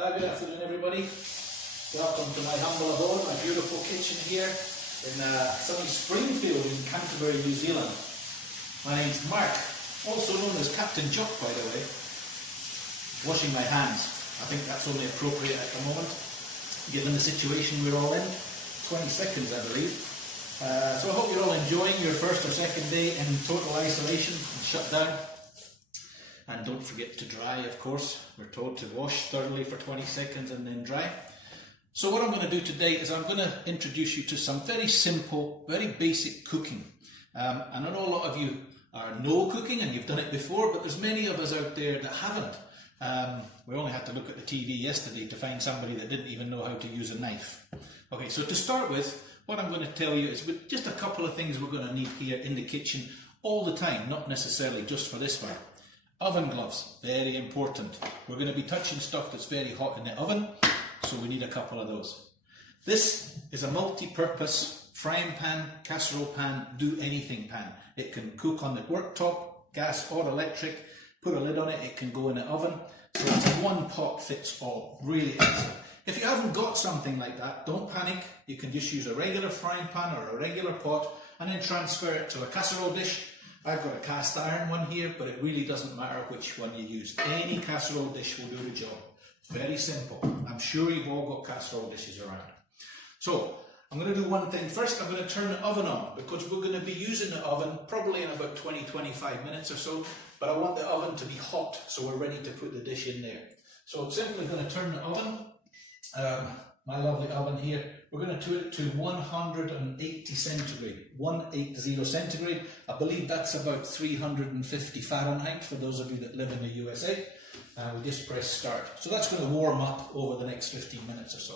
Good afternoon, everybody. Welcome to my humble abode, my beautiful kitchen here in sunny Springfield in Canterbury, New Zealand. My name's Mark, also known as Captain Jock, by the way. Washing my hands. I think that's only appropriate at the moment, given the situation we're all in. 20 seconds, I believe. So I hope you're all enjoying your first or second day in total isolation and shut down. And don't forget to dry, of course. We're told to wash thoroughly for 20 seconds and then dry. So what I'm going to do today is I'm going to introduce you to some very simple, very basic cooking. And I know a lot of you know cooking and you've done it before, but there's many of us out there that haven't. We only had to look at the TV yesterday to find somebody that didn't even know how to use a knife. Okay, so to start with, what I'm going to tell you is just a couple of things we're going to need here in the kitchen all the time, not necessarily just for this one. Oven gloves, very important. We're going to be touching stuff that's very hot in the oven, so we need a couple of those. This is a multi-purpose frying pan, casserole pan, do anything pan. It can cook on the worktop, gas or electric. Put a lid on it, it can go in the oven. So it's a one pot fits all, really easy. If you haven't got something like that, don't panic. You can just use a regular frying pan or a regular pot and then transfer it to a casserole dish. I've got a cast iron one here, but it really doesn't matter which one you use. Any casserole dish will do the job. It's very simple. I'm sure you've all got casserole dishes around. So I'm going to do one thing first. I'm going to turn the oven on because we're going to be using the oven probably in about 20-25 minutes or so, but I want the oven to be hot so we're ready to put the dish in there. So I'm simply going to turn the oven, my lovely oven here, we're going to turn it to 180 centigrade, 180 centigrade. I believe that's about 350 Fahrenheit for those of you that live in the USA. We just press start. So that's going to warm up over the next 15 minutes or so.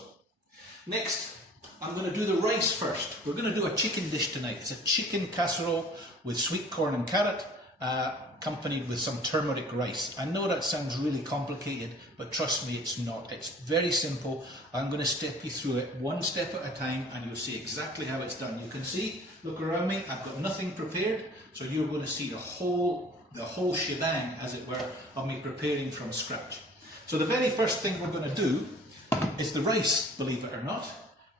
Next, I'm going to do the rice first. We're going to do a chicken dish tonight. It's a chicken casserole with sweet corn and carrot, accompanied with some turmeric rice. I know that sounds really complicated, but trust me, it's not. It's very simple. I'm going to step you through it one step at a time and you'll see exactly how it's done. You can see, look around me, I've got nothing prepared, so you're going to see the whole shebang, as it were, of me preparing from scratch. So the very first thing we're going to do is the rice, believe it or not.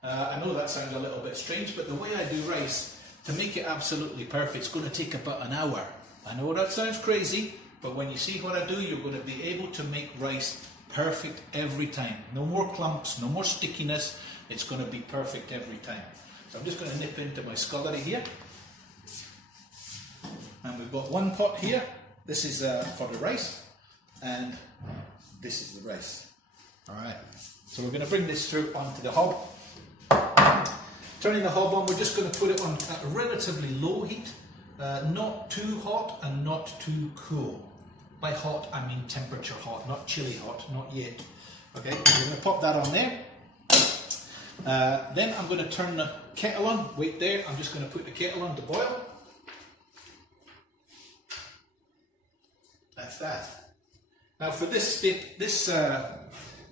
I know that sounds a little bit strange, but the way I do rice, to make it absolutely perfect, it's going to take about an hour. I know that sounds crazy, but when you see what I do, you're going to be able to make rice perfect every time. No more clumps, no more stickiness. It's going to be perfect every time. So I'm just going to nip into my scullery here. And we've got one pot here. This is for the rice, and this is the rice. All right. So we're going to bring this through onto the hob. Turning the hob on, we're just going to put it on at a relatively low heat. Not too hot and not too cool. By hot, I mean temperature hot, not chilly hot, not yet. Okay, we're going to pop that on there. Then I'm going to turn the kettle on. Wait there, I'm just going to put the kettle on to boil. That's that. Now for this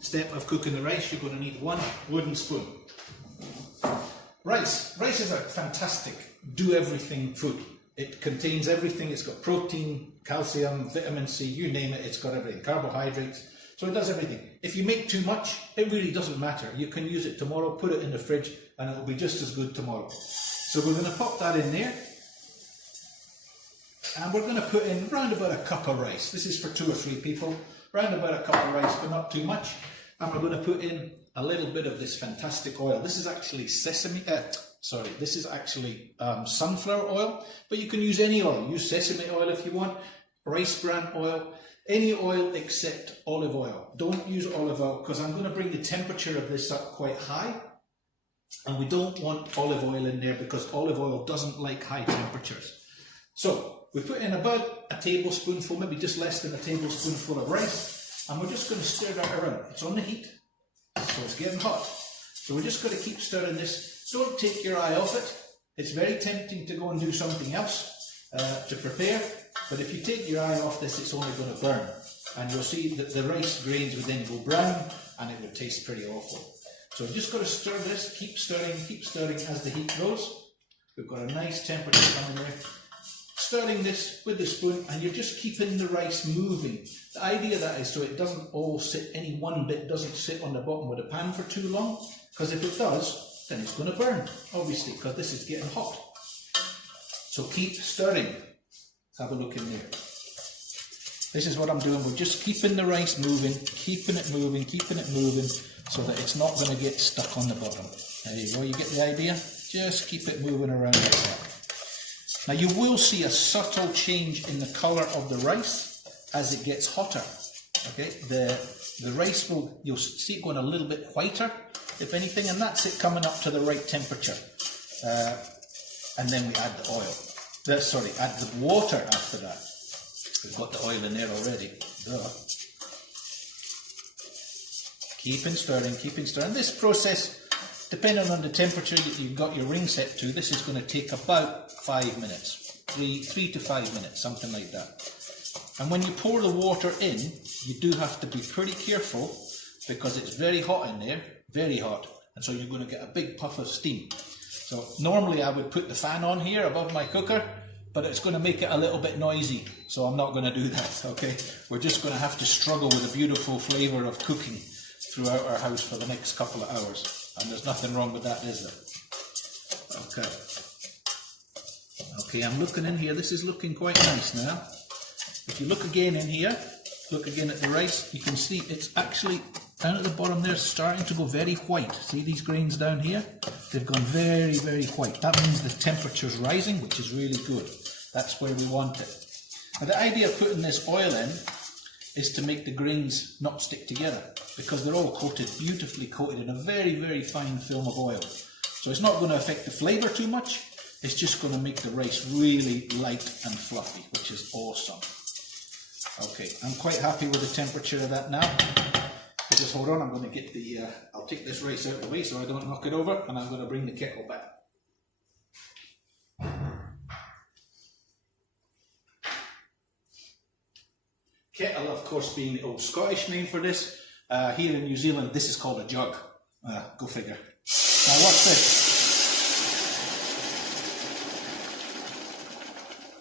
step of cooking the rice, you're going to need one wooden spoon. Rice is a fantastic do-everything food. It contains everything. It's got protein, calcium, vitamin C, you name it, it's got everything. Carbohydrates, so it does everything. If you make too much, it really doesn't matter. You can use it tomorrow, put it in the fridge, and it'll be just as good tomorrow. So we're going to pop that in there. And we're going to put in round about a cup of rice. This is for 2 or 3 people. Round about a cup of rice, but not too much. And we're going to put in a little bit of this fantastic oil. This is actually this is actually sunflower oil, but you can use any oil. Use sesame oil if you want, rice bran oil, any oil except olive oil. Don't use olive oil because I'm going to bring the temperature of this up quite high, and we don't want olive oil in there because olive oil doesn't like high temperatures. So we put in about a tablespoonful, maybe just less than a tablespoonful of rice, and we're just going to stir that around. It's on the heat, so it's getting hot. So we're just going to keep stirring this. Don't take your eye off it. It's very tempting to go and do something else to prepare, but if you take your eye off this, it's only going to burn. And you'll see that the rice grains would then go brown, and it would taste pretty awful. So we've just got to stir this, keep stirring as the heat grows. We've got a nice temperature coming there. stirring this with the spoon, and you're just keeping the rice moving. The idea of that is so it doesn't all sit, any one bit doesn't sit on the bottom of the pan for too long, because if it does, then it's going to burn, obviously, because this is getting hot. So keep stirring. Have a look in there. This is what I'm doing. We're just keeping the rice moving, keeping it moving, so that it's not going to get stuck on the bottom. There you go, you get the idea? Just keep it moving around like that. Now you will see a subtle change in the colour of the rice as it gets hotter. Okay, the rice you'll see it going a little bit whiter, if anything, and that's it coming up to the right temperature. And then we add the oil. Add the water after that. We've got the oil in there already. Duh. Keeping stirring. This process, depending on the temperature that you've got your ring set to, this is going to take about 5 minutes. 3 to 5 minutes, something like that. And when you pour the water in, you do have to be pretty careful because it's very hot in there, very hot. And so you're going to get a big puff of steam. So normally I would put the fan on here above my cooker, but it's going to make it a little bit noisy. So I'm not going to do that, okay? We're just going to have to struggle with the beautiful flavour of cooking throughout our house for the next couple of hours. And there's nothing wrong with that, is there? Okay. Okay, I'm looking in here. This is looking quite nice now. If you look again in here, look again at the rice, you can see it's actually down at the bottom there starting to go very white. See these grains down here? They've gone very, very white. That means the temperature's rising, which is really good. That's where we want it. Now the idea of putting this oil in is to make the grains not stick together, because they're all coated, beautifully coated in a very, very fine film of oil. So it's not going to affect the flavour too much, it's just going to make the rice really light and fluffy, which is awesome. Okay, I'm quite happy with the temperature of that now. Just hold on, I'm going to get I'll take this rice out of the way so I don't knock it over, and I'm going to bring the kettle back. Kettle, of course, being the old Scottish name for this. Here in New Zealand, this is called a jug. Go figure. Now watch this.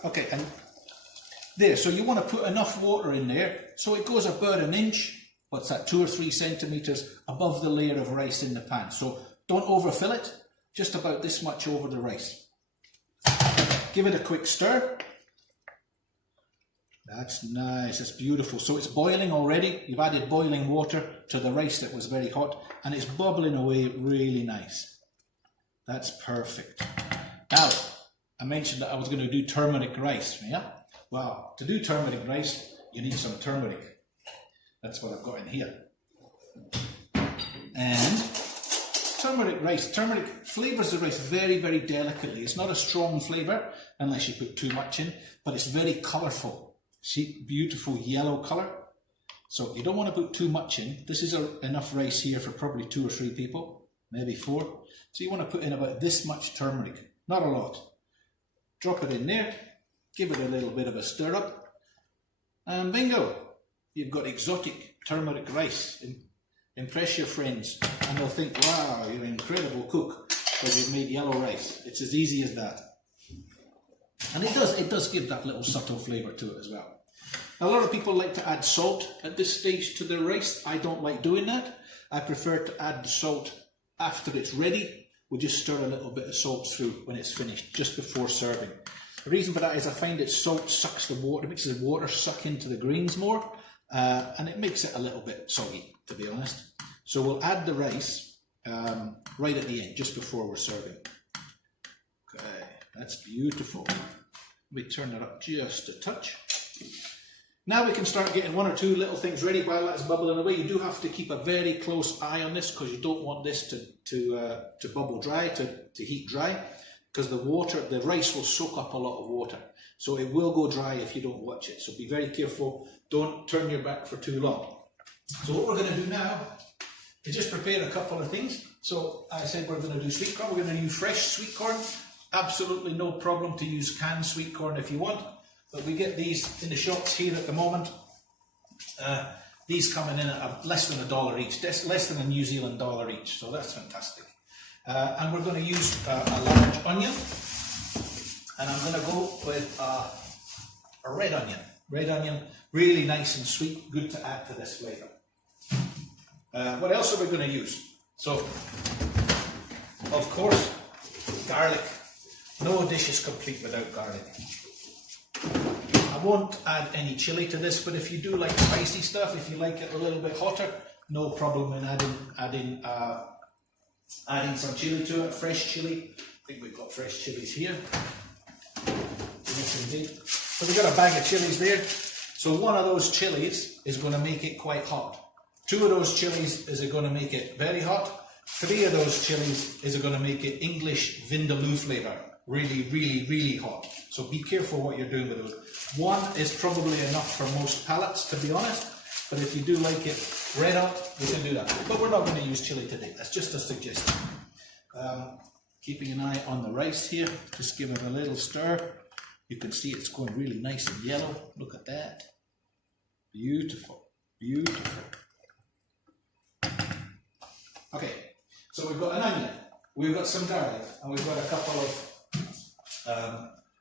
Okay, and there, so you want to put enough water in there so it goes about an inch, what's that, 2 or 3 centimetres above the layer of rice in the pan. So don't overfill it, just about this much over the rice. Give it a quick stir. That's nice, that's beautiful. So it's boiling already. You've added boiling water to the rice that was very hot, and it's bubbling away really nice. That's perfect. Now, I mentioned that I was going to do turmeric rice, yeah? Well, to do turmeric rice, you need some turmeric. That's what I've got in here. And turmeric flavours the rice very, very delicately. It's not a strong flavour unless you put too much in, but it's very colourful. See, beautiful yellow colour. So you don't want to put too much in. This is enough rice here for probably 2 or 3 people, maybe 4. So you want to put in about this much turmeric, not a lot. Drop it in there, give it a little bit of a stir up, and bingo! You've got exotic turmeric rice. Impress your friends and they'll think, wow, you're an incredible cook because you've made yellow rice. It's as easy as that. And it does give that little subtle flavour to it as well. A lot of people like to add salt at this stage to their rice. I don't like doing that. I prefer to add the salt after it's ready. We just stir a little bit of salt through when it's finished, just before serving. The reason for that is I find that salt sucks the water, makes the water suck into the greens more, and it makes it a little bit soggy, to be honest. So we'll add the rice right at the end, just before we're serving. Okay, that's beautiful. We turn it up just a touch. Now we can start getting 1 or 2 little things ready while that's bubbling away. You do have to keep a very close eye on this because you don't want this to bubble dry, to heat dry, because the rice will soak up a lot of water. So it will go dry if you don't watch it. So be very careful. Don't turn your back for too long. So what we're going to do now is just prepare a couple of things. So I said we're going to do sweet corn. We're going to use fresh sweet corn. Absolutely no problem to use canned sweet corn if you want. But we get these in the shops here at the moment. These coming in at less than $1 each, less than a New Zealand dollar each, so that's fantastic. And we're going to use a large onion. And I'm going to go with a red onion. Red onion, really nice and sweet, good to add to this flavour. What else are we going to use? So, of course, garlic. No dish is complete without garlic. I won't add any chili to this, but if you do like spicy stuff, if you like it a little bit hotter, no problem in adding some chili to it, fresh chili. I think we've got fresh chilies here. Yes, indeed. So we've got a bag of chilies there. So one of those chilies is going to make it quite hot. 2 of those chilies is going to make it very hot. 3 of those chilies is going to make it English vindaloo flavour. Really, really, really hot. So be careful what you're doing with those. 1 is probably enough for most palates, to be honest. But if you do like it red hot, you can do that. But we're not going to use chili today. That's just a suggestion. Keeping an eye on the rice here. Just give it a little stir. You can see it's going really nice and yellow. Look at that. Beautiful. Beautiful. Okay, so we've got an onion, we've got some garlic, and we've got a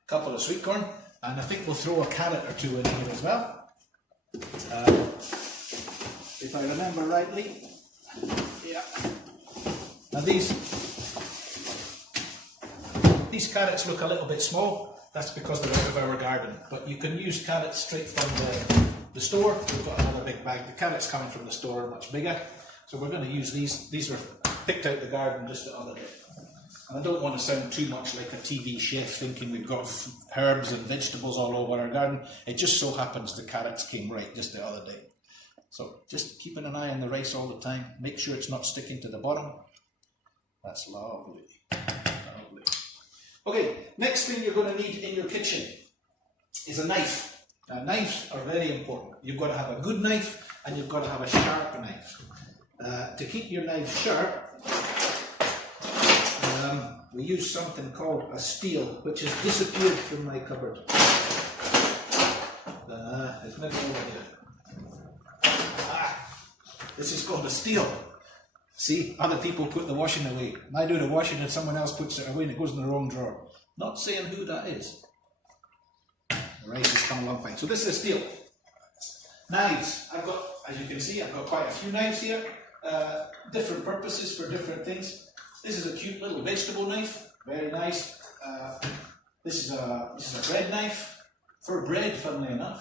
couple of sweet corn, and I think we'll throw a carrot or 2 in here as well. If I remember rightly, yeah. Now these carrots look a little bit small. That's because they're out of our garden, but you can use carrots straight from the store. We've got another big bag. The carrots coming from the store are much bigger. So we're going to use these. These were picked out the garden just the other day. And I don't want to sound too much like a TV chef thinking we've got herbs and vegetables all over our garden. It just so happens the carrots came right just the other day. So just keeping an eye on the rice all the time. Make sure it's not sticking to the bottom. That's lovely. Lovely. Okay, next thing you're going to need in your kitchen is a knife. Now knives are very important. You've got to have a good knife and you've got to have a sharp knife. To keep your knife sharp, we use something called a steel, which has disappeared from my cupboard. It's never over here. This is called a steel. See, other people put the washing away. I do the washing and someone else puts it away and it goes in the wrong drawer. Not saying who that is. The rice has come along fine. So this is a steel. Knives. I've got, as you can see, I've got quite a few knives here. Different purposes for different things. This is a cute little vegetable knife, very nice. This is a bread knife for bread, funnily enough.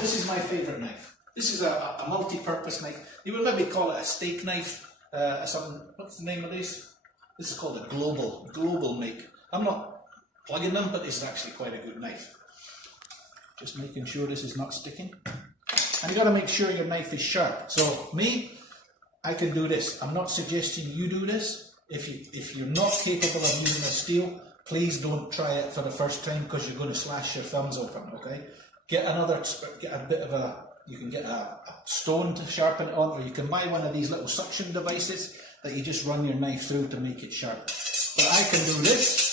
This is my favourite knife. This is a multi-purpose knife. You will maybe call it a steak knife. What's the name of this? This is called a global make. I'm not plugging them, but this is actually quite a good knife. Just making sure this is not sticking. And you got to make sure your knife is sharp. So me, I can do this. I'm not suggesting you do this. If you're not capable of using a steel, please don't try it for the first time because you're going to slash your thumbs open. Okay? Get a bit of a. You can get a stone to sharpen it on, or you can buy one of these little suction devices that you just run your knife through to make it sharp. But I can do this,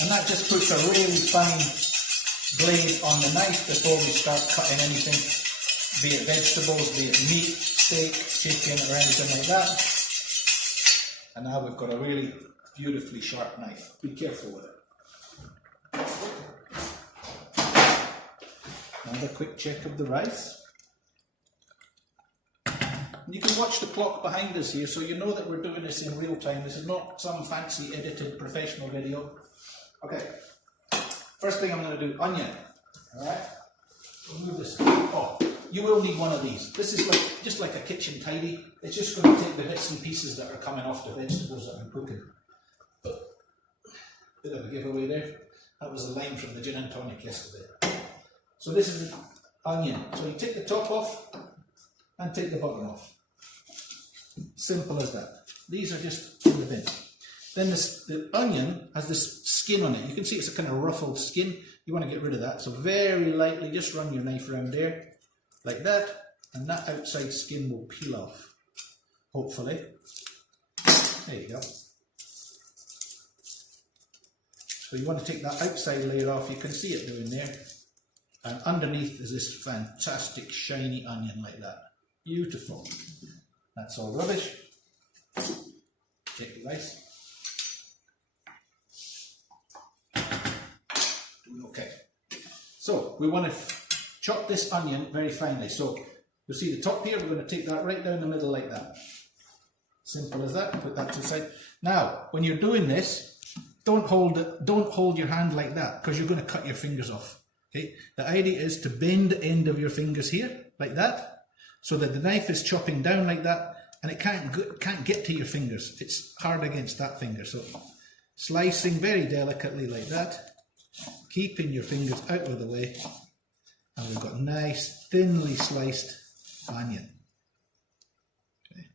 and that just puts a really fine blade on the knife before we start cutting anything, be it vegetables, be it meat, steak, chicken, or anything like that. And now we've got a really beautifully sharp knife. Be careful with it. Another quick check of the rice. And you can watch the clock behind us here, so you know that we're doing this in real time. This is not some fancy edited professional video. Okay. First thing I'm going to do, onion. Alright? Remove this. Oh, you will need one of these. This is just like a kitchen tidy. It's just going to take the bits and pieces that are coming off the vegetables that I'm cooking. Bit of a giveaway there. That was a line from the gin and tonic yesterday. So this is the onion. So you take the top off and take the bottom off. Simple as that. These are just in the bin. Then the onion has this skin on it. You can see it's a kind of ruffled skin. You want to get rid of that. So very lightly, just run your knife around there, like that, and that outside skin will peel off, hopefully. There you go. So you want to take that outside layer off. You can see it doing there. And underneath is this fantastic shiny onion like that. Beautiful. That's all rubbish. Check the rice. Okay. So we want to chop this onion very finely. So you'll see the top here, we're going to take that right down the middle like that. Simple as that. Put that to the side. Now, when you're doing this, don't hold your hand like that, because you're going to cut your fingers off. Okay. The idea is to bend the end of your fingers here like that, so that the knife is chopping down like that, and it can't get to your fingers. It's hard against that finger. So slicing very delicately like that, keeping your fingers out of the way, and we've got nice thinly sliced onion. Okay.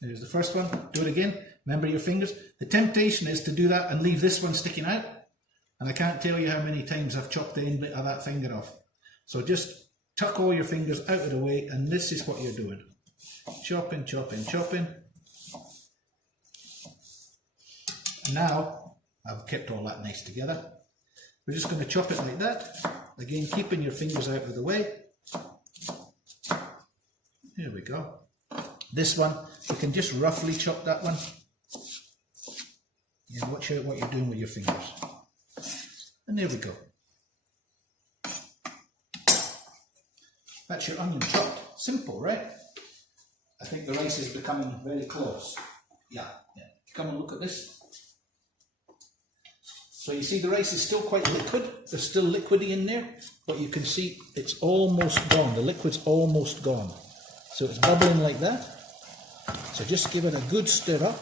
There's the first one. Do it again. Remember your fingers. The temptation is to do that and leave this one sticking out, and I can't tell you how many times I've chopped the end of that finger off. So just tuck all your fingers out of the way, and this is what you're doing. Chopping, chopping, chopping. Now, I've kept all that nice together. We're just going to chop it like that. Again, keeping your fingers out of the way. Here we go. This one, you can just roughly chop that one. Yeah, watch out what you're doing with your fingers. And there we go. That's your onion chopped. Simple, right? I think the rice is becoming very close. Yeah. Come and look at this. So you see the rice is still quite liquid. There's still liquidy in there, but you can see it's almost gone. The liquid's almost gone. So it's bubbling like that. So just give it a good stir up.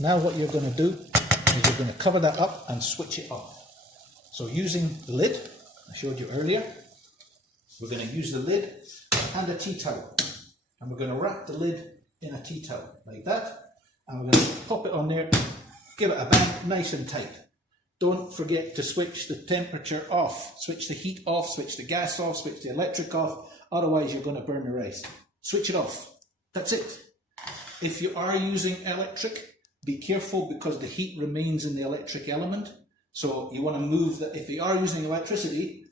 Now what you're going to do is you're going to cover that up and switch it off. So using the lid, I showed you earlier, we're going to use the lid and a tea towel. And we're going to wrap the lid in a tea towel like that. And we're going to pop it on there, give it a bang, nice and tight. Don't forget to switch the temperature off, switch the heat off, switch the gas off, switch the electric off, otherwise you're going to burn the rice. Switch it off. That's it. If you are using electric, be careful because the heat remains in the electric element. So you want to move that. If you are using electricity,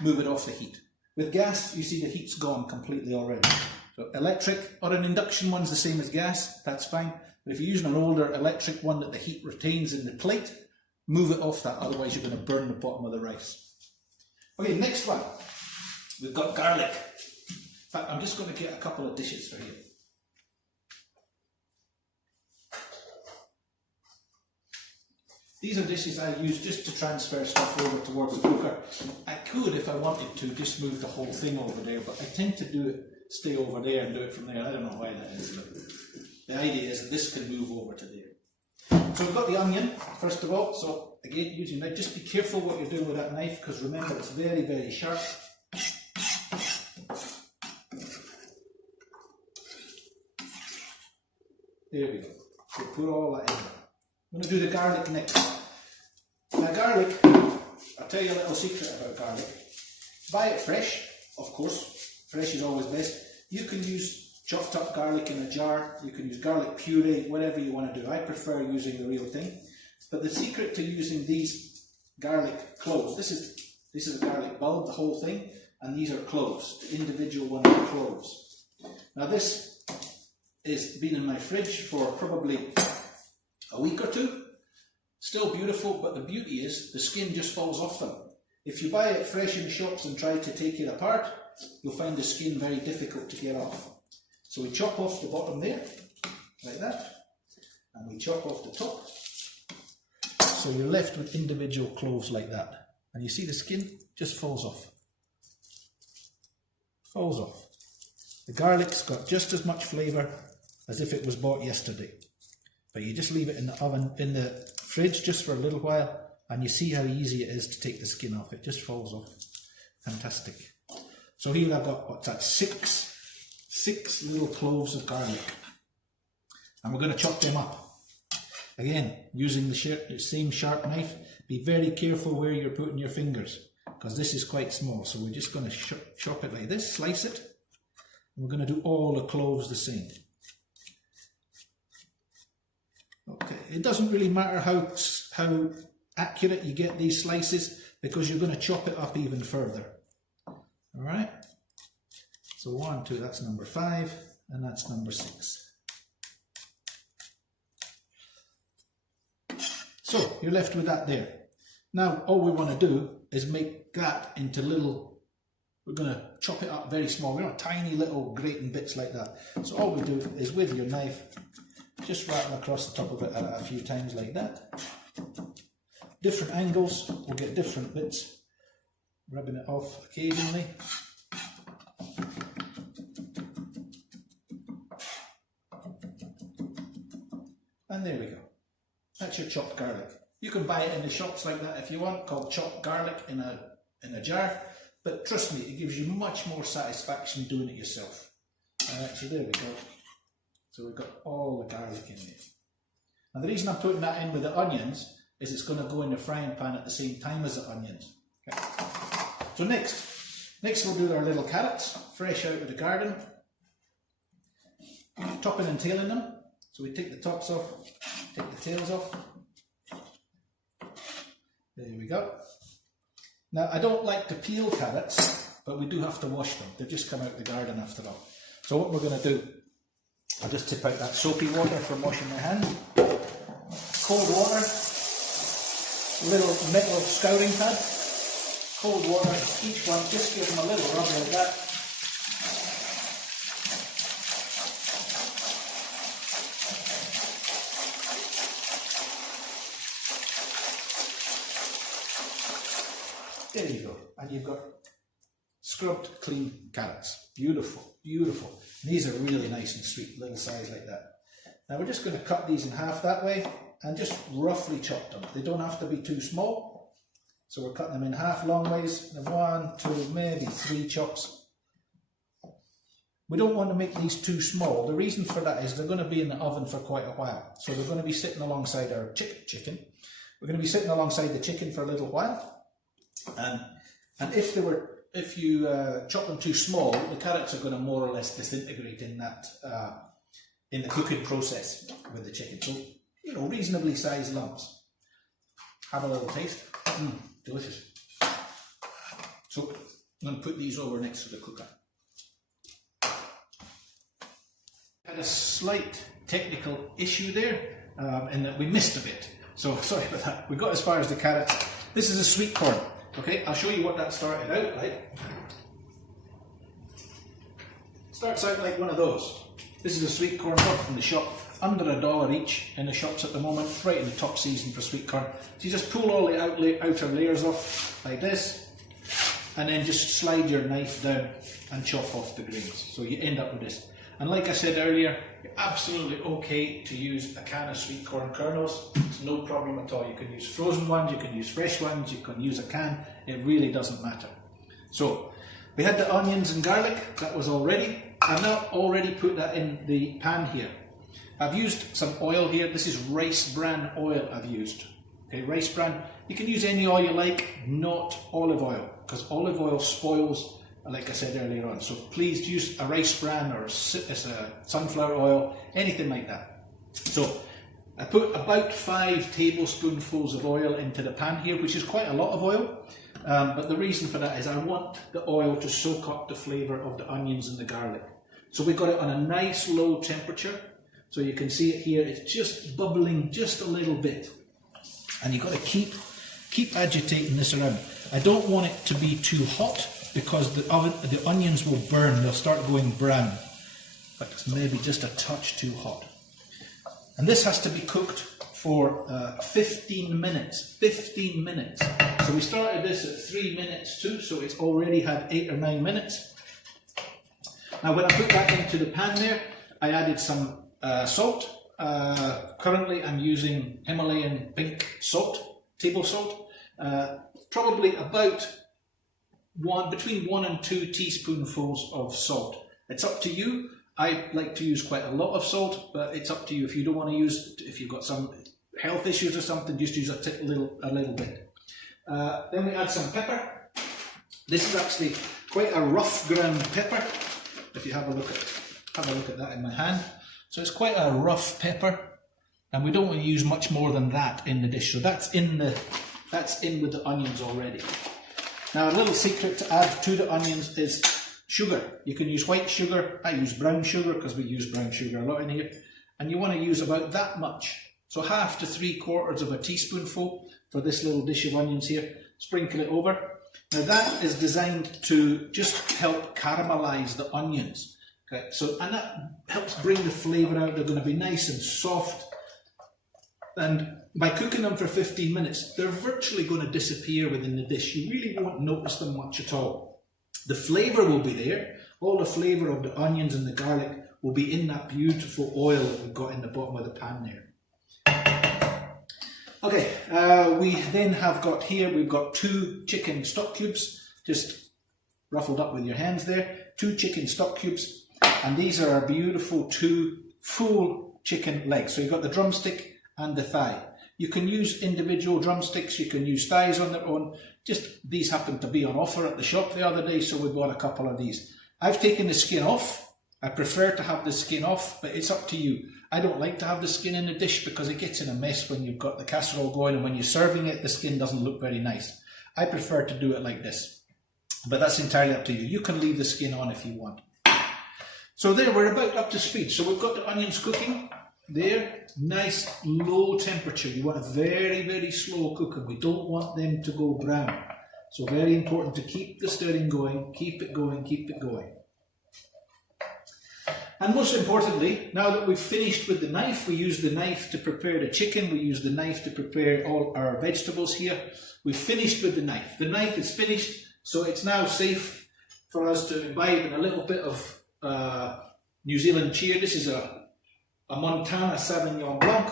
move it off the heat. With gas, you see the heat's gone completely already. So electric or an induction one's the same as gas, that's fine. But if you're using an older electric one that the heat retains in the plate, move it off that, otherwise you're going to burn the bottom of the rice. Okay, next one. We've got garlic. In fact, I'm just going to get a couple of dishes for you. These are dishes I use just to transfer stuff over towards the cooker. I could, if I wanted to, just move the whole thing over there, but I tend to do it, stay over there and do it from there. I don't know why that is, but the idea is that this can move over to there. So we've got the onion, first of all. So again, using knife, just be careful what you're doing with that knife, because remember it's very, very sharp. There we go. So put all that in there. I'm going to do the garlic next. Now garlic, I'll tell you a little secret about garlic. Buy it fresh, of course. Fresh is always best. You can use chopped up garlic in a jar. You can use garlic puree, whatever you want to do. I prefer using the real thing. But the secret to using these garlic cloves, this is a garlic bulb, the whole thing, and these are cloves. The individual ones are cloves. Now this has been in my fridge for probably a week or two. Still beautiful, but the beauty is the skin just falls off them. If you buy it fresh in the shops and try to take it apart, you'll find the skin very difficult to get off. So we chop off the bottom there, like that, and we chop off the top. So you're left with individual cloves like that. And you see the skin just falls off. Falls off. The garlic's got just as much flavour as if it was bought yesterday. But you just leave it in the oven, in the fridge, just for a little while, and you see how easy it is to take the skin off. It just falls off. Fantastic. So here I've got, what's that, six little cloves of garlic. And we're going to chop them up. Again, using the same sharp knife. Be very careful where you're putting your fingers, because this is quite small. So we're just going to chop it like this, slice it. And we're going to do all the cloves the same. Okay, it doesn't really matter how accurate you get these slices, because you're going to chop it up even further. Alright, so 1, 2, that's number 5, and that's number 6. So you're left with that there. Now all we want to do is make that into little, we're going to chop it up very small. We want tiny little grating bits like that. So all we do is with your knife, just rattle across the top of it a few times like that. Different angles, we'll get different bits, rubbing it off occasionally. And there we go. That's your chopped garlic. You can buy it in the shops like that if you want, called chopped garlic in a jar. But trust me, it gives you much more satisfaction doing it yourself. Alright, so there we go. So we've got all the garlic in there. Now the reason I'm putting that in with the onions is it's going to go in the frying pan at the same time as the onions. Okay. So next we'll do our little carrots, fresh out of the garden. Topping and tailing them. So we take the tops off, take the tails off. There we go. Now I don't like to peel carrots, but we do have to wash them. They've just come out of the garden after all. So what we're going to do, I'll just tip out that soapy water from washing my hand. Cold water, little metal scouring pad. Cold water, each one, just give them a little rub like that. There you go, and you've got scrubbed, clean carrots. Beautiful, beautiful. These are really nice and sweet, little size like that. Now we're just going to cut these in half that way and just roughly chop them. They don't have to be too small, so we're cutting them in half long ways. 1, 2, maybe 3 chops. We don't want to make these too small. The reason for that is they're going to be in the oven for quite a while. So they're going to be sitting alongside our chicken. We're going to be sitting alongside the chicken for a little while. And if you chop them too small, the carrots are going to more or less disintegrate in that in the cooking process with the chicken. So, you know, reasonably sized lumps. Have a little taste. Delicious. So I'm going to put these over next to the cooker. Had a slight technical issue there in that we missed a bit. So sorry about that. We got as far as the carrots. This is a sweet corn. Okay, I'll show you what that started out like. Starts out like one of those. This is a sweet corn bought from the shop, under $1 each in the shops at the moment, right in the top season for sweet corn. So you just pull all the outer layers off like this, and then just slide your knife down and chop off the grains. So you end up with this. And like I said earlier, you're absolutely okay to use a can of sweet corn kernels. It's no problem at all. You can use frozen ones, you can use fresh ones, you can use a can. It really doesn't matter. So we had the onions and garlic. That was all ready. I've now already put that in the pan here. I've used some oil here. This is rice bran oil I've used. Okay, rice bran. You can use any oil you like, not olive oil, because olive oil spoils, like I said earlier on. So please use a rice bran or a sunflower oil, anything like that. So I put about 5 tablespoonfuls of oil into the pan here, which is quite a lot of oil. But the reason for that is I want the oil to soak up the flavour of the onions and the garlic. So we've got it on a nice low temperature. So you can see it here, it's just bubbling just a little bit. And you've got to keep agitating this around. I don't want it to be too hot because the onions will burn, they'll start going brown. But it's maybe just a touch too hot. And this has to be cooked for 15 minutes. 15 minutes. So we started this at 3 minutes too, so it's already had 8 or 9 minutes. Now when I put that into the pan there, I added some salt. Currently I'm using Himalayan pink salt, table salt. Probably about between 1 and 2 teaspoonfuls of salt. It's up to you. I like to use quite a lot of salt, but it's up to you. If you don't want to use, if you've got some health issues or something, just use a little bit. Then we add some pepper. This is actually quite a rough ground pepper. If you have a look at that in my hand. So it's quite a rough pepper, and we don't want to use much more than that in the dish. So that's in with the onions already. Now a little secret to add to the onions is sugar. You can use white sugar. I use brown sugar because we use brown sugar a lot in here. And you want to use about that much. So 1/2 to 3/4 of a teaspoonful. for this little dish of onions here. Sprinkle it over. Now that is designed to just help caramelize the onions. Okay, and that helps bring the flavour out. They're going to be nice and soft. And by cooking them for 15 minutes, they're virtually going to disappear within the dish. You really won't notice them much at all. The flavour will be there. All the flavour of the onions and the garlic will be in that beautiful oil that we've got in the bottom of the pan there. Okay, we then have got here, we've got 2 chicken stock cubes, just ruffled up with your hands there. 2 chicken stock cubes, and these are our beautiful 2 full chicken legs. So you've got the drumstick and the thigh. You can use individual drumsticks, you can use thighs on their own. Just these happened to be on offer at the shop the other day, so we bought a couple of these. I've taken the skin off. I prefer to have the skin off, but it's up to you. I don't like to have the skin in the dish because it gets in a mess when you've got the casserole going, and when you're serving it, the skin doesn't look very nice. I prefer to do it like this, but that's entirely up to you. You can leave the skin on if you want. So there, we're about up to speed. So we've got the onions cooking. There, nice low temperature. You want a very, very slow cooking. We don't want them to go brown. So very important to keep the stirring going, keep it going, keep it going. And most importantly, now that we've finished with the knife, we use the knife to prepare the chicken, we use the knife to prepare all our vegetables here. We've finished with the knife. The knife is finished, so it's now safe for us to imbibe in a little bit of New Zealand cheer. This is a Montana Sauvignon Blanc.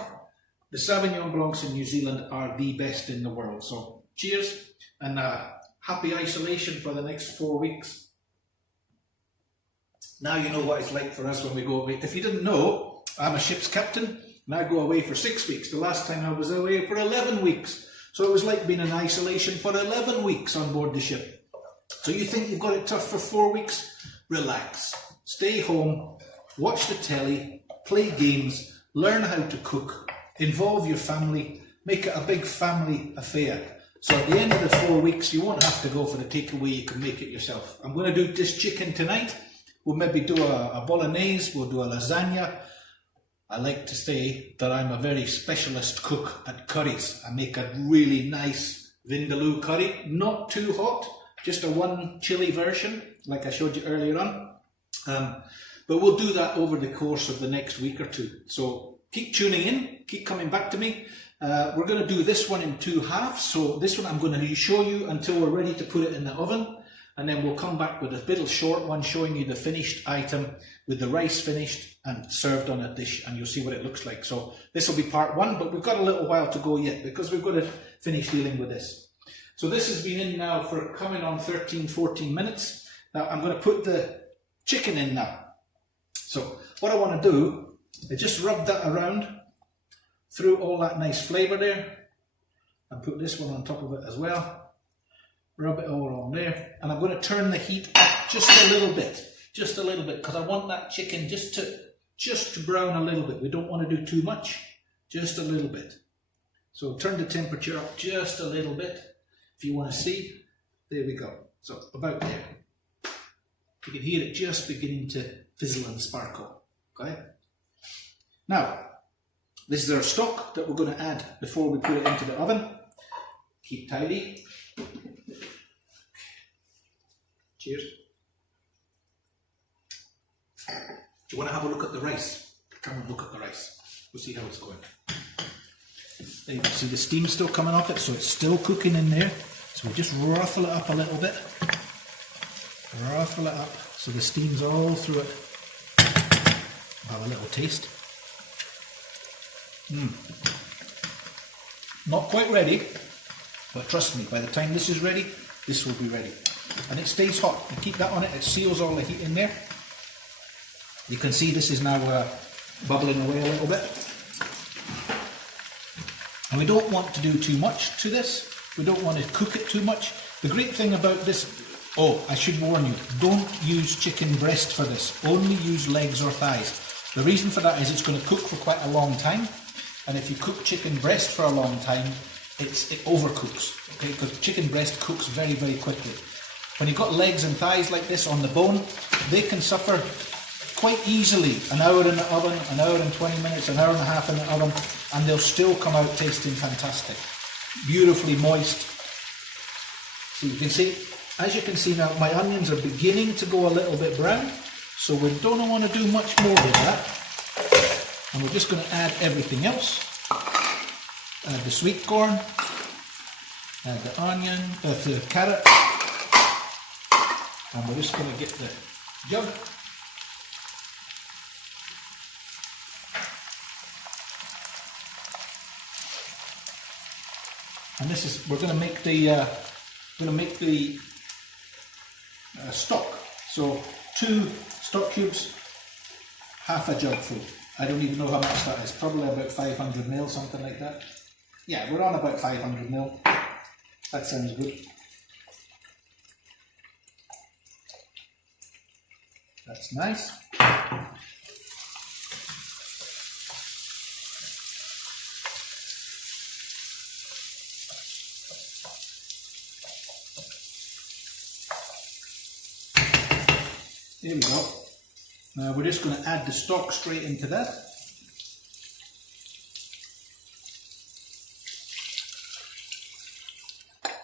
The Sauvignon Blancs in New Zealand are the best in the world. So cheers and happy isolation for the next 4 weeks. Now you know what it's like for us when we go away. If you didn't know, I'm a ship's captain and I go away for 6 weeks. The last time I was away for 11 weeks. So it was like being in isolation for 11 weeks on board the ship. So you think you've got it tough for 4 weeks? Relax. Stay home, watch the telly, play games, learn how to cook, involve your family, make it a big family affair. So at the end of the 4 weeks, you won't have to go for the takeaway, you can make it yourself. I'm going to do this chicken tonight. We'll maybe do a bolognese, we'll do a lasagna. I like to say that I'm a very specialist cook at curries. I make a really nice vindaloo curry, not too hot, just a 1 chili version, like I showed you earlier on. But we'll do that over the course of the next week or 2. So keep tuning in, keep coming back to me. We're going to do this one in 2 halves. So this one I'm going to show you until we're ready to put it in the oven. And then we'll come back with a little short one showing you the finished item with the rice finished and served on a dish, and you'll see what it looks like. So this will be part 1, but we've got a little while to go yet because we've got to finish dealing with this. So this has been in now for coming on 13, 14 minutes. Now I'm going to put the chicken in now. So what I want to do is just rub that around through all that nice flavour there, and put this one on top of it as well. Rub it all on there, and I'm going to turn the heat up just a little bit, because I want that chicken just to brown a little bit. We don't want to do too much, just a little bit. So turn the temperature up just a little bit, if you want to see. There we go. So about there. You can hear it just beginning to fizzle and sparkle. Okay. Now, this is our stock that we're going to add before we put it into the oven. Keep tidy. Cheers. Do you want to have a look at the rice? Come and look at the rice. We'll see how it's going. There you can see the steam still coming off it, so it's still cooking in there. So we just ruffle it up a little bit. Ruffle it up so the steam's all through it. Have a little taste. Not quite ready, but trust me, by the time this is ready, this will be ready. And it stays hot. You keep that on it, it seals all the heat in there. You can see this is now bubbling away a little bit. And we don't want to do too much to this. We don't want to cook it too much. The great thing about this, I should warn you, don't use chicken breast for this. Only use legs or thighs. The reason for that is it's going to cook for quite a long time. And if you cook chicken breast for a long time, it overcooks. Okay, because chicken breast cooks very, very quickly. When you've got legs and thighs like this on the bone, they can suffer quite easily an hour in the oven, an hour and 20 minutes, an hour and a half in the oven, and they'll still come out tasting fantastic. beautifully moist. So you can see, as you can see now, my onions are beginning to go a little bit brown. So we don't want to do much more with that. And we're just going to add everything else. Add the sweet corn, add the onion, the carrot, and we're just going to get the jug. And this is, we're going to make the stock. So 2 stock cubes, half a jug full. I don't even know how much that is. Probably about 500 ml, something like that. Yeah, we're on about 500 ml. That sounds good. That's nice. There we go. Now we're just going to add the stock straight into that.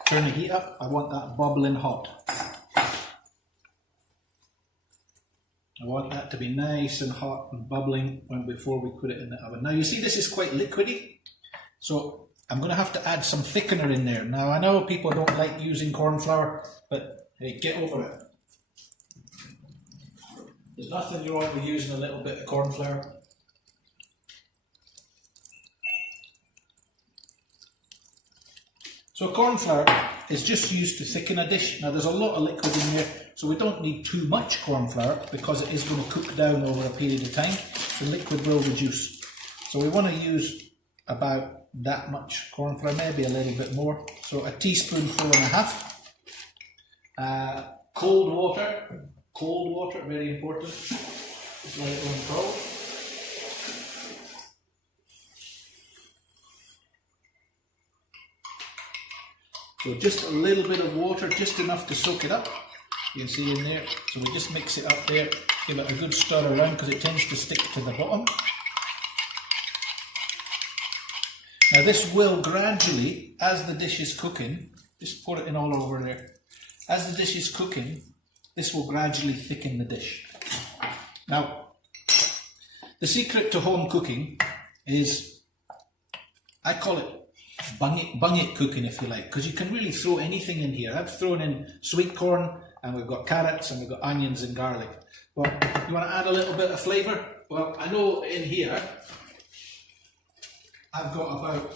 Turn the heat up. I want that bubbling hot. I want that to be nice and hot and bubbling before we put it in the oven. Now you see this is quite liquidy, so I'm going to have to add some thickener in there. Now I know people don't like using corn flour, but hey, get over it. There's nothing wrong with using a little bit of corn flour. So corn flour is just used to thicken a dish. Now there's a lot of liquid in there, so we don't need too much corn flour because it is going to cook down over a period of time. The liquid will reduce. So we want to use about that much corn flour, maybe a little bit more. So a teaspoonful and a half. Cold water, very important. Just let it run cold. So just a little bit of water, just enough to soak it up. You can see in there. So we just mix it up there, give it a good stir around because it tends to stick to the bottom. Now this will gradually, as the dish is cooking, just pour it in all over there. As the dish is cooking, this will gradually thicken the dish. Now, the secret to home cooking is, I call it bung it cooking, if you like, because you can really throw anything in here. I've thrown in sweet corn, and we've got carrots, and we've got onions and garlic. But you want to add a little bit of flavour? Well, I know in here, I've got about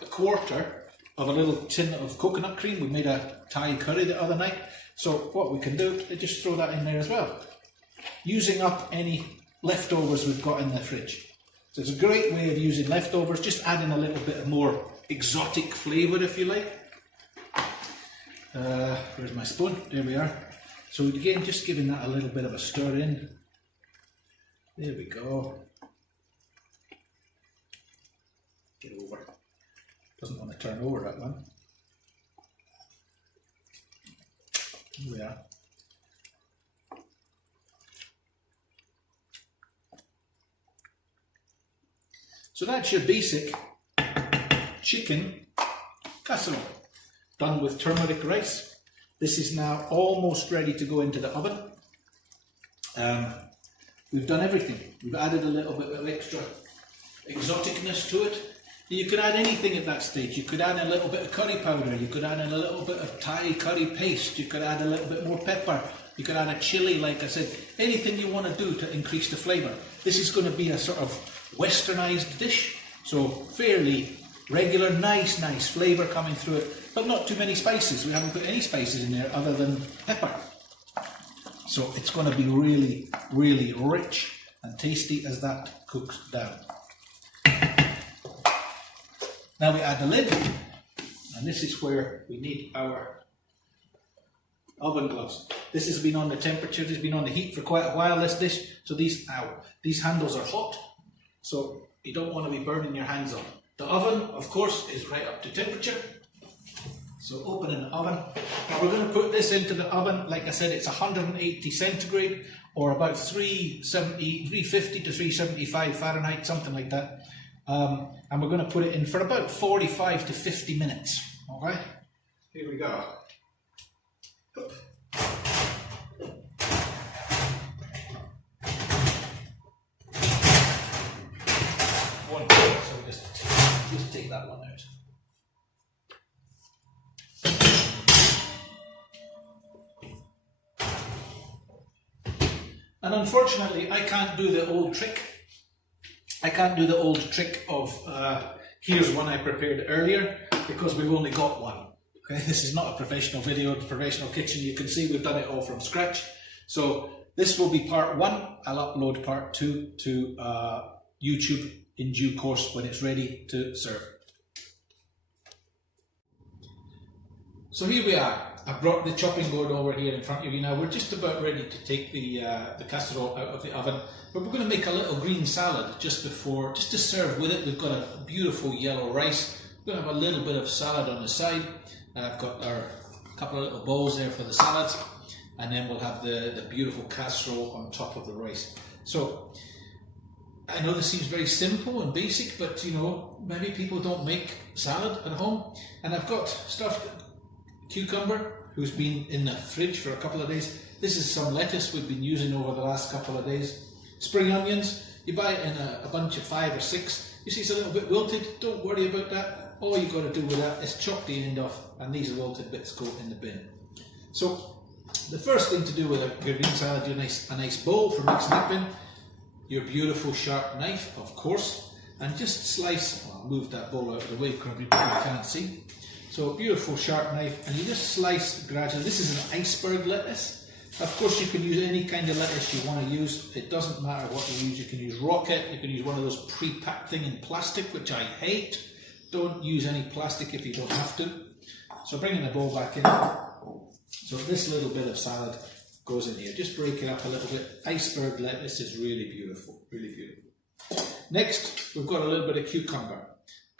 a quarter of a little tin of coconut cream. We made a Thai curry the other night. So what we can do is just throw that in there as well, using up any leftovers we've got in the fridge. So it's a great way of using leftovers, just adding a little bit more exotic flavour, if you like. Where's my spoon? There we are. So again, just giving that a little bit of a stir in. There we go. Get over. Doesn't want to turn over, that one. Here we are. So that's your basic chicken casserole, done with turmeric rice. This is now almost ready to go into the oven. We've done everything. We've added a little bit of extra exoticness to it. You could add anything at that stage. You could add a little bit of curry powder, you could add in a little bit of Thai curry paste, you could add a little bit more pepper, you could add a chilli, like I said, anything you want to do to increase the flavour. This is going to be a sort of westernised dish, so fairly regular, nice flavour coming through it, but not too many spices. We haven't put any spices in there other than pepper. So it's going to be really, really rich and tasty as that cooks down. Now we add the lid, and this is where we need our oven gloves. This has been on the temperature, this has been on the heat for quite a while, this dish, so these handles are hot, so you don't want to be burning your hands on. The oven, of course, is right up to temperature, so opening the oven. Now we're going to put this into the oven, like I said, it's 180 centigrade, or about 350 to 375 Fahrenheit, something like that. and we're going to put it in for about 45 to 50 minutes. Okay, here we go. So just take that one out. And unfortunately, I can't do the old trick. I can't do the old trick of here's one I prepared earlier, because we've only got one. Okay, this is not a professional video, it's a professional kitchen. You can see we've done it all from scratch. So this will be part 1. I'll upload part 2 to YouTube in due course when it's ready to serve. So here we are. I brought the chopping board over here in front of you now. We're just about ready to take the casserole out of the oven, but we're going to make a little green salad just to serve with it. We've got a beautiful yellow rice. We're going to have a little bit of salad on the side. I've got our couple of little bowls there for the salads, and then we'll have the beautiful casserole on top of the rice. So I know this seems very simple and basic, but you know, maybe people don't make salad at home. And I've got stuffed cucumber who's been in the fridge for a couple of days. This is some lettuce we've been using over the last couple of days. Spring onions, you buy it in a bunch of 5 or 6. You see it's a little bit wilted, don't worry about that. All you've got to do with that is chop the end off, and these wilted bits go in the bin. So the first thing to do with a green salad, you need a nice bowl for mixing it in, your beautiful sharp knife, of course, and just slice. I'll move that bowl out of the way because you can't see. So a beautiful sharp knife, and you just slice gradually. This is an iceberg lettuce. Of course, you can use any kind of lettuce you want to use. It doesn't matter what you use. You can use rocket, you can use one of those pre-packed thing in plastic, which I hate. Don't use any plastic if you don't have to. So bringing the bowl back in. So this little bit of salad goes in here. Just break it up a little bit. Iceberg lettuce is really beautiful, really beautiful. Next, we've got a little bit of cucumber.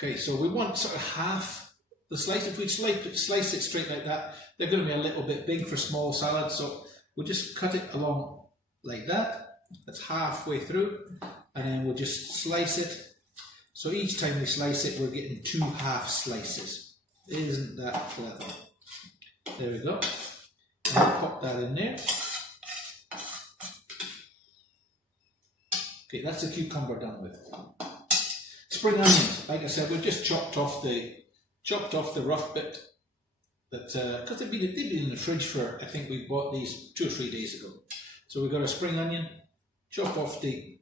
Okay, so we want sort of half the slice. If we slice it straight like that, they're going to be a little bit big for small salads. So we'll just cut it along like that. That's halfway through, and then we'll just slice it. So each time we slice it, we're getting 2 half slices. Isn't that clever? There we go. And we'll pop that in there. Okay, that's the cucumber done with. Spring onions, like I said, we've just chopped off the rough bit. That because they've been in the fridge for, I think we bought these 2 or 3 days ago. So we've got a spring onion. Chop off the.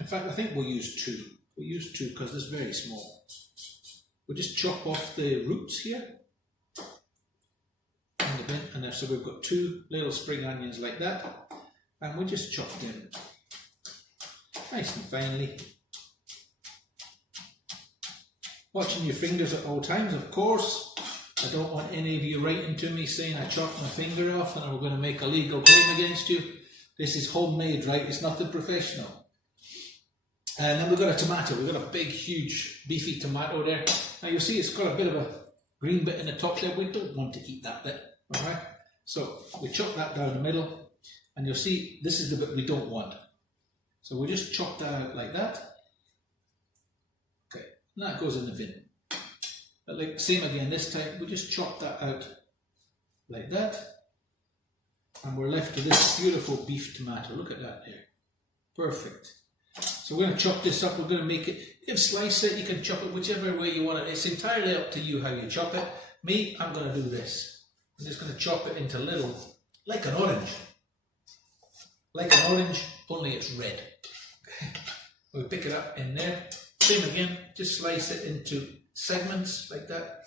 In fact, I think we'll use 2. We'll use 2 because it's very small. We'll just chop off the roots here. In the bin, and then, so we've got 2 little spring onions like that, and we'll just chop them nice and finely. Watching your fingers at all times, of course. I don't want any of you writing to me saying I chopped my finger off and we're going to make a legal claim against you. This is homemade, right? It's nothing professional. And then we've got a tomato. We've got a big, huge, beefy tomato there. Now you'll see it's got a bit of a green bit in the top there. We don't want to eat that bit, alright? So we chop that down the middle, and you'll see this is the bit we don't want. So we just chop that out like that. Okay, and that goes in the bin. But like same again this time, we just chop that out like that. And we're left with this beautiful beef tomato. Look at that there. Perfect. So we're going to chop this up, we're going to make it, you can slice it, you can chop it whichever way you want it. It's entirely up to you how you chop it. Me, I'm going to do this. I'm just going to chop it into little, like an orange. Like an orange, only it's red. We pick it up in there. Same again, just slice it into segments like that.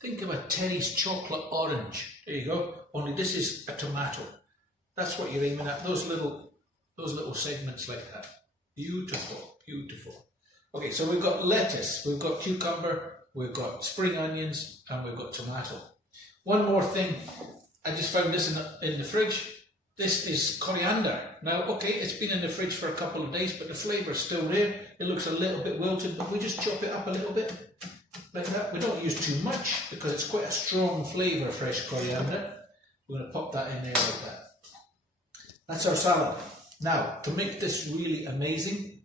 Think of a Terry's chocolate orange. There you go. Only this is a tomato. That's what you're aiming at, those little segments like that. Beautiful, beautiful. Okay, so we've got lettuce, we've got cucumber, we've got spring onions, and we've got tomato. One more thing, I just found this in the fridge. This is coriander. Now, okay, it's been in the fridge for a couple of days, but the flavour's still there. It looks a little bit wilted, but we just chop it up a little bit, like that. We don't use too much, because it's quite a strong flavour, fresh coriander. We're going to pop that in there like that. That's our salad. Now, to make this really amazing,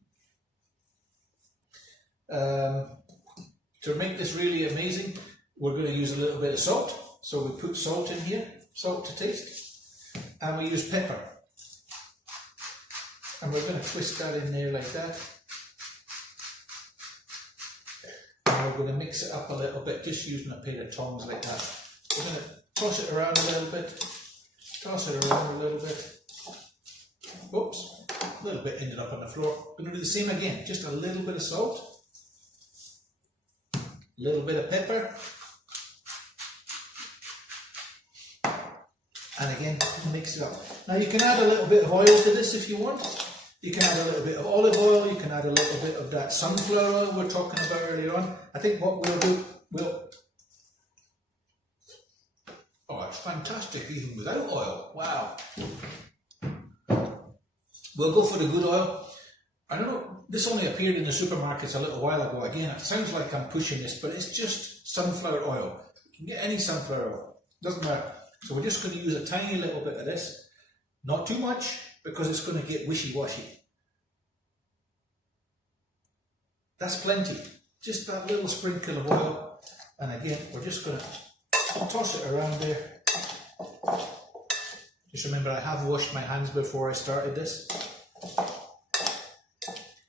To make this really amazing, we're going to use a little bit of salt. So we put salt in here, salt to taste, and we use pepper. And we're going to twist that in there like that. And we're going to mix it up a little bit, just using a pair of tongs like that. We're going to toss it around a little bit, toss it around a little bit. Oops, a little bit ended up on the floor. We're going to do the same again, just a little bit of salt, a little bit of pepper, and again, mix it up. Now you can add a little bit of oil to this if you want. You can add a little bit of olive oil, you can add a little bit of that sunflower oil we were talking about earlier on. I think what we'll do, oh, it's fantastic even without oil, wow. We'll go for the good oil. I don't know, this only appeared in the supermarkets a little while ago. Again, it sounds like I'm pushing this, but it's just sunflower oil. You can get any sunflower oil, doesn't matter. So we're just going to use a tiny little bit of this. Not too much, because it's going to get wishy-washy. That's plenty. Just that little sprinkle of oil. And again, we're just going to toss it around there. Just remember, I have washed my hands before I started this.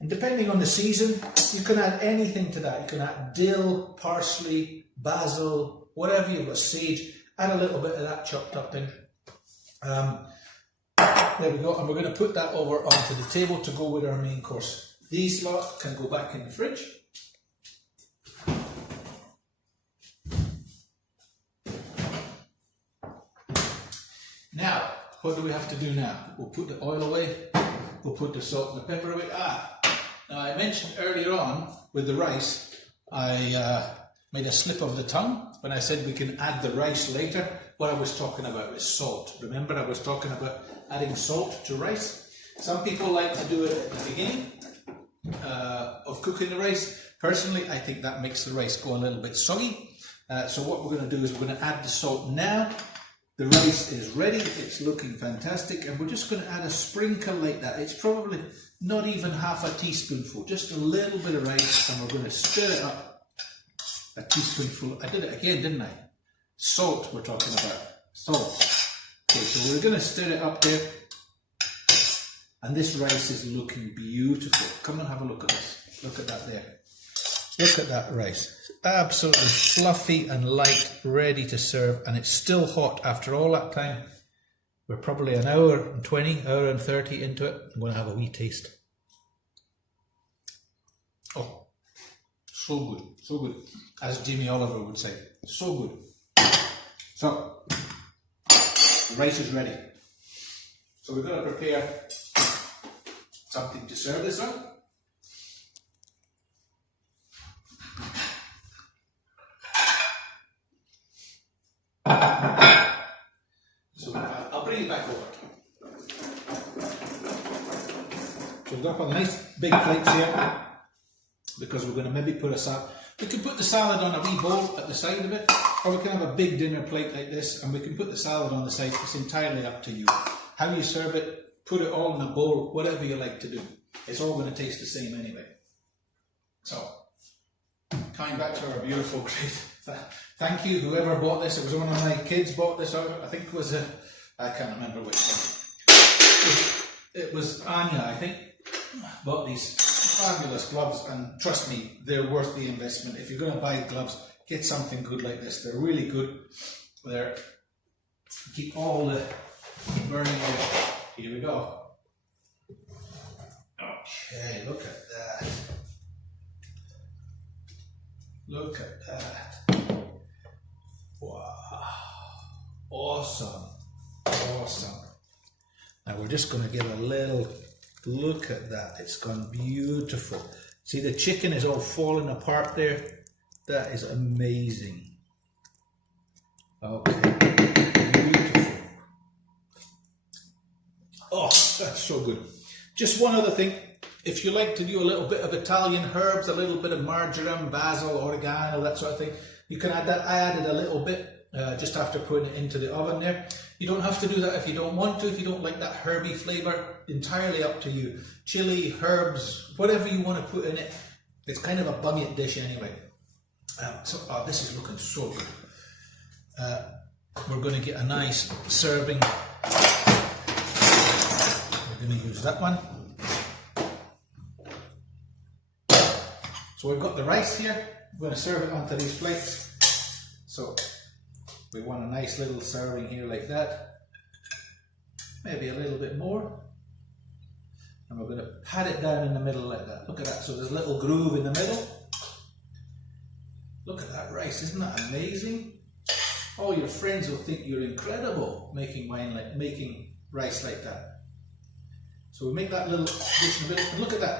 And depending on the season, you can add anything to that. You can add dill, parsley, basil, whatever you've got, sage. Add a little bit of that chopped up in. There we go, and we're going to put that over onto the table to go with our main course. These lot can go back in the fridge. Now, what do we have to do now? We'll put the oil away, we'll put the salt and the pepper away. Now I mentioned earlier on with the rice, I made a slip of the tongue when I said we can add the rice later. What I was talking about is salt. Remember, I was talking about adding salt to rice. Some people like to do it at the beginning of cooking the rice. Personally, I think that makes the rice go a little bit soggy. So what we're going to do is we're going to add the salt now. The rice is ready, it's looking fantastic, and we're just going to add a sprinkle like that. It's probably not even half a teaspoonful, just a little bit of rice, and we're going to stir it up. A teaspoonful, I did it again, didn't I? Salt we're talking about, salt. Okay, so we're going to stir it up there, and this rice is looking beautiful. Come and have a look at this, look at that there. Look at that rice. Absolutely fluffy and light, ready to serve, and it's still hot after all that time. We're probably an hour and 20, hour and 30 into it. I'm going to have a wee taste. Oh, so good, so good. As Jamie Oliver would say, so good. So, the rice is ready. So we're going to prepare something to serve this on. So I'll bring it back over. So we've got a nice big plates here, because we're going to maybe put a salad. We can put the salad on a wee bowl at the side of it, or we can have a big dinner plate like this, and we can put the salad on the side. It's entirely up to you. How you serve it, put it all in a bowl, whatever you like to do. It's all going to taste the same anyway. So, coming back to our beautiful crate. Thank you, whoever bought this. It was one of my kids bought this out. I think it was I can't remember which one. It was Anya, I think, bought these fabulous gloves, and trust me, they're worth the investment. If you're going to buy gloves, get something good like this. They're really good. They're keep all the burning away. Here we go. Okay, look at that. Look at that. Wow. Awesome. Awesome. Now we're just going to give a little look at that. It's gone beautiful. See, the chicken is all falling apart there. That is amazing. Okay. Beautiful. Oh, that's so good. Just one other thing. If you like to do a little bit of Italian herbs, a little bit of marjoram, basil, oregano, that sort of thing, you can add that. I added a little bit just after putting it into the oven there. You don't have to do that if you don't want to, if you don't like that herby flavour, entirely up to you. Chili, herbs, whatever you want to put in it, It's kind of a bunyip dish anyway. This is looking so good. We're going to get a nice serving. We're going to use that one. So we've got the rice here. We're going to serve it onto these plates. So we want a nice little serving here like that. Maybe a little bit more. And we're going to pat it down in the middle like that. Look at that. So there's a little groove in the middle. Look at that rice. Isn't that amazing? All your friends will think you're incredible making rice like that. So we make that little dish in the middle. And look at that.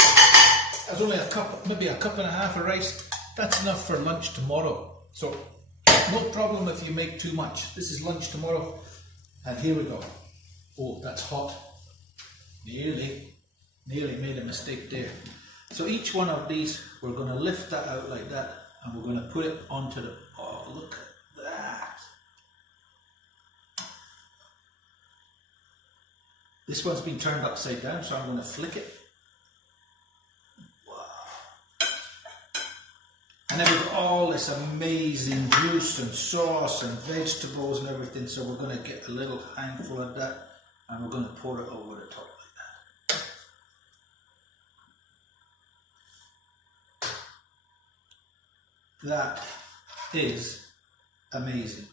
That's only a cup, maybe a cup and a half of rice. That's enough for lunch tomorrow. So no problem if you make too much. This is lunch tomorrow. And here we go. Oh, that's hot. Nearly made a mistake there. So each one of these, we're going to lift that out like that, and we're going to put it onto the, oh, look at that. This one's been turned upside down, so I'm going to flick it. Wow. And then we've got all this amazing juice and sauce and vegetables and everything, so we're going to get a little handful of that, and we're going to pour it over the top. That is amazing.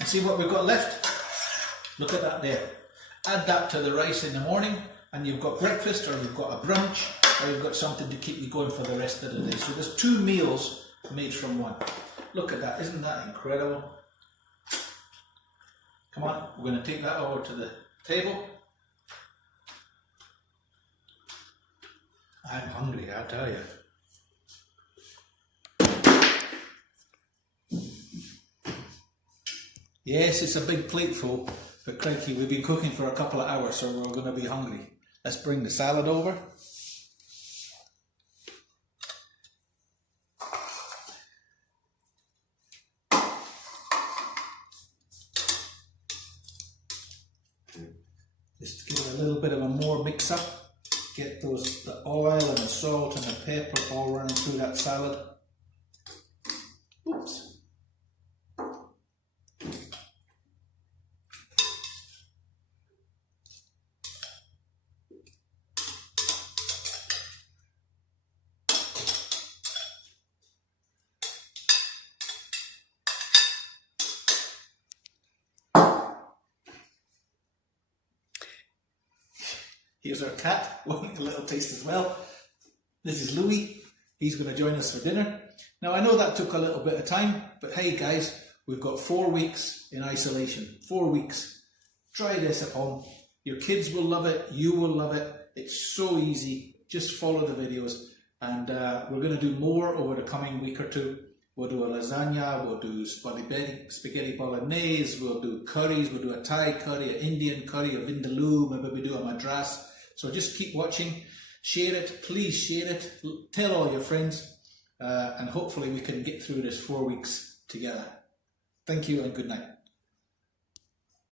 And see what we've got left? Look at that there. Add that to the rice in the morning and you've got breakfast, or you've got a brunch, or you've got something to keep you going for the rest of the day. So there's 2 meals made from one. Look at that, isn't that incredible? Come on, we're going to take that over to the table. I'm hungry, I tell you. Yes, it's a big plate full, but crikey, we've been cooking for a couple of hours, so we're going to be hungry. Let's bring the salad over. Just give it a little bit of a more mix up. Get the oil and the salt and the pepper all running through that salad. Oops. Here's our cat, wanting a little taste as well. This is Louis. He's going to join us for dinner. Now I know that took a little bit of time, but hey guys, we've got 4 weeks in isolation. 4 weeks. Try this at home. Your kids will love it. You will love it. It's so easy. Just follow the videos. And we're going to do more over the coming week or 2. We'll do a lasagna, we'll do spaghetti bolognese, we'll do curries, we'll do a Thai curry, an Indian curry, a vindaloo, maybe we do a madras. So just keep watching, share it, please share it, tell all your friends, and hopefully we can get through this 4 weeks together. Thank you and good night.